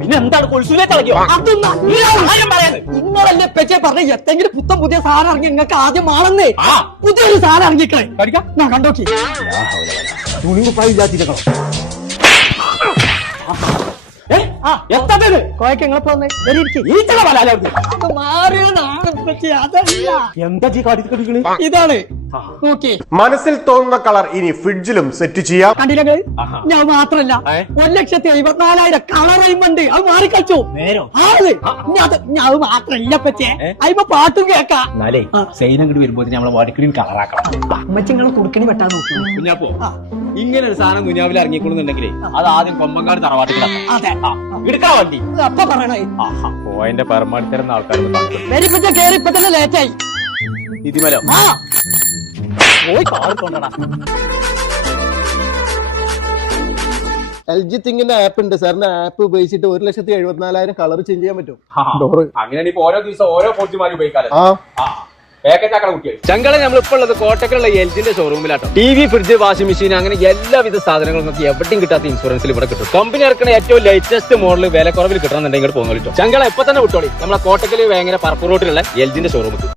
പിന്നെന്താണ് കൊൽസൂലെ കളയോ? ഇന്നലല്ലേ പെച്ചെ പറഞ്ഞ എത്തെങ്കിലും പുത്തം പുതിയ സാധനം ഇറങ്ങി നിങ്ങൾക്ക് ആദ്യം ആണെന്നേ പുതിയൊരു സാധനം ഇറങ്ങിക്കളെ ഞാൻ കണ്ടോക്കി ഇതാണ് മനസ്സിൽ തോന്നുന്ന കളർ ഇനി ഫ്രിഡ്ജിലും സെറ്റ് ചെയ്യാം. കണ്ടില്ല ഞാൻ മാത്രല്ല 1,74,000 കളർ അയിമുണ്ട്. അത് മാറിക്കളിച്ചു അത് മാത്രല്ല പറ്റേ അയിമ പാട്ടും കേക്കാം. വരുമ്പോ നമ്മളെ വടക്കിനും കളറാക്കണം. അമ്മച്ചിങ്ങളെ കുടുക്കണി വെട്ടാൻ നോക്കി. കുഞ്ഞാപ്പോ ഇങ്ങനെ ഒരു സാധനം കുഞ്ഞാവിൽ ഇറങ്ങിക്കൊള്ളുന്നുണ്ടെങ്കിലേ അത് ആദ്യം കൊമ്പങ്കാട് തറവാട്ടിലാണ്. അതെ എടുക്കാ വണ്ടി അപ്പൊ പറയണേ പോയിന്റെ പരമാടിത്തരുന്ന ആൾക്കാർ കേറി ഇപ്പൊ തന്നെ ലേറ്റായി. ഇതിമലോ പോയി കാറ് കൊണ്ടടാ. LG തിങ്ങിന്റെ ആപ്പ് ഉണ്ട് സാറിന്റെ ആപ്പ് ഉപയോഗിച്ചിട്ട് 1,74,000 കളർ ചേഞ്ച് ചെയ്യാൻ പറ്റും. അങ്ങനെ ഓരോ ദിവസം ഓരോ കോച്ചുമാരും ഉപയോഗിക്കാറ്. ചങ്കള നമ്മളിപ്പോ ഉള്ളത് കോട്ടക്കലുള്ള എൽജിന്റെ ഷോറൂമിലാട്ടോ. TV, ഫ്രിഡ്ജ്, വാഷിംഗ് മെഷീൻ അങ്ങനെ എല്ലാവിധ സാധനങ്ങളും നമുക്ക് എവിടെയും കിട്ടാത്ത ഇൻഷുറൻസിൽ ഇവിടെ കിട്ടും. കമ്പനി ഇറക്കുന്ന ഏറ്റവും ലേറ്റസ്റ്റ് മോഡൽ വില കുറവിൽ കിട്ടണമെന്നുണ്ടെങ്കിൽ പോകുന്നു. ചങ്കള ഇപ്പൊ തന്നെ വിട്ടോളി നമ്മളെ കോട്ടക്കല് വേങ്ങര പറപ്പൂർ റോഡിലുള്ള എൽജിന്റെ ഷോറൂമിൽ.